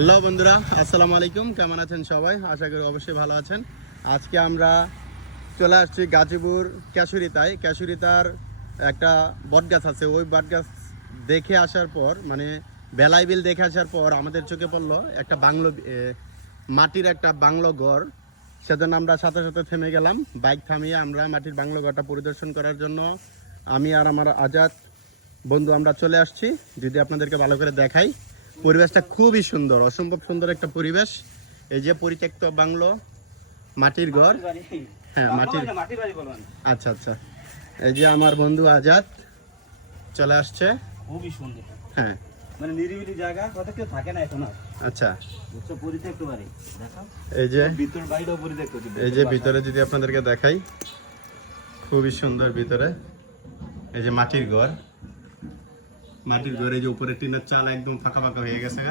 Hello বন্ধুরা, আসসালামু আলাইকুম। কেমন আছেন সবাই? আশা করি অবশ্যই ভালো আছেন। আজকে আমরা চলে আসছি গাজীপুর ক্যাশুরিতায়। ক্যাশুরিতার একটা বটগাছ আছে, ওই বটগাছ দেখে আসার পর মানে বেলাই বিল দেখে আসার পর আমাদের চোখে পড়লো একটা মাটির একটা বাংলো ঘর। সেজন্য আমরা সাথে সাথে থেমে গেলাম, বাইক থামিয়ে আমরা মাটির বাংলো ঘরটা পরিদর্শন করার জন্য আমি আর আমার আজাদ বন্ধু আমরা চলে আসছি। যদি আপনাদেরকে ভালো করে দেখাই, পরিবেশটা খুবই সুন্দর, অসম্ভব সুন্দর একটা পরিবেশ। এই যে পরিত্যক্ত বাংলো, মাটির ঘর। হ্যাঁ, মাটির। আচ্ছা আচ্ছা, এই যে আমার বন্ধু আজাদ চলে আসছে। খুবই সুন্দর। হ্যাঁ, মানে নিরিবিলি জায়গা, কথা কেউ থাকে না এখন আর। আচ্ছা, বুঝছো, পরিত্যক্ত বাড়ি দেখাও। এই যে ভিতর বাইরেও পরিত্যক্ত। এই যে ভিতরে যদি আপনাদেরকে দেখাই, খুবই সুন্দর ভিতরে। এই যে মাটির ঘর, মাটির ঘরে যে উপরে টিনের চাল একদম ফাঁকা ফাঁকা হয়ে গেছে।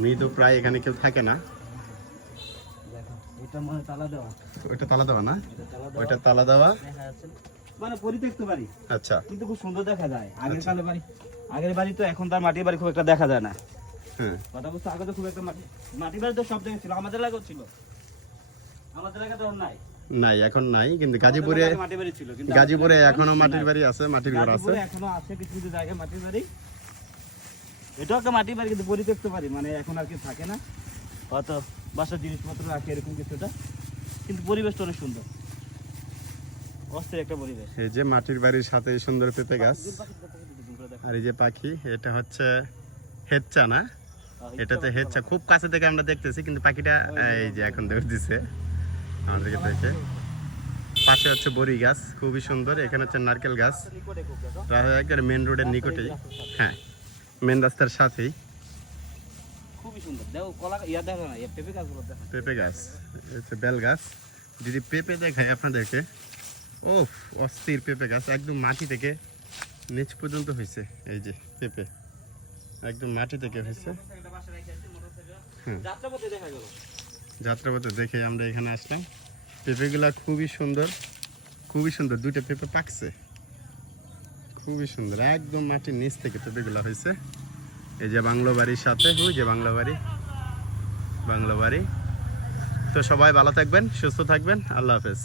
মৃদু প্রায় এখানে কেউ থাকে না। এটা মানে তালা দেওয়া। ওইটা তালা দেওয়া না, ওইটা তালা দেওয়া। মানে পরিত্যক্ত বাড়ি, আচ্ছা, কিন্তু খুব সুন্দর দেখা যায়। আগের বাড়ি তো এখন তার মাটির বাড়ি খুব একটা দেখা যায় না। হ্যাঁ, কথা বলতে আগে তো খুব একটা মাটির বাড়ি তো সব জায়গায় ছিল, আমাদের এলাকাও ছিল। আমাদের এলাকা তো নাই, নাই এখন নাই, কিন্তু গাজীপুরে মাটির বাড়ি ছিল। গাজীপুরে এখনো মাটির বাড়ি আছে, মাটির ঘর আছে এখনো আছে কিছু কিছু জায়গায় মাটির বাড়ি। এটাও একটা মাটির বাড়ি, কিন্তু পরিত্যক্ত বাড়ি, মানে এখন আর কি থাকে না। হয়তো বাসার জিনিসপত্র রাখে এরকম কিছুটা, কিন্তু পরিবেশটা অনেক সুন্দর, অস্থির একটা পরিবেশ। এই যে মাটির বাড়ির সাথে সুন্দর পেঁপে গাছ, আর এই যে পাখি, এটা হচ্ছে হেচ্চা না, এটাতে হেচ্চা। খুব কাছে থেকে আমরা দেখতেছি, কিন্তু পাখিটা এই যে এখন দৌড় দিছে আমাদেরকে দেখে। পাশে হচ্ছে বড়ি গাছ, খুবই সুন্দর। এখানে হচ্ছে নারকেল গাছ, একেবারে মেন রোডের নিকটেই। হ্যাঁ, মেন রাস্তার সাথেই খুবই সুন্দর। দেখো কলা ইয়া দেখো না, পেঁপে গাছগুলো দেখো। পেঁপে গাছ, হচ্ছে বেল গাছ। যদি পেঁপে দেখাই আপনাদেরকে, ও অস্থির পেঁপে গাছ, একদম মাটি থেকে নিচ পর্যন্ত হয়েছে। এই যে পেঁপে একদম মাটি থেকে হয়েছে। হ্যাঁ, যাত্রাপথে দেখে আমরা এখানে আসলাম। পেঁপেগুলা খুবই সুন্দর, খুবই সুন্দর। দুইটা পেঁপে পাকছে, খুবই সুন্দর, একদম মাটির নিচ থেকে পেঁপেগুলা হয়েছে। এই যে বাংলো বাড়ির সাথে, ওই যে বাংলো বাড়ি। তো সবাই ভালো থাকবেন, সুস্থ থাকবেন, আল্লাহ হাফেজ।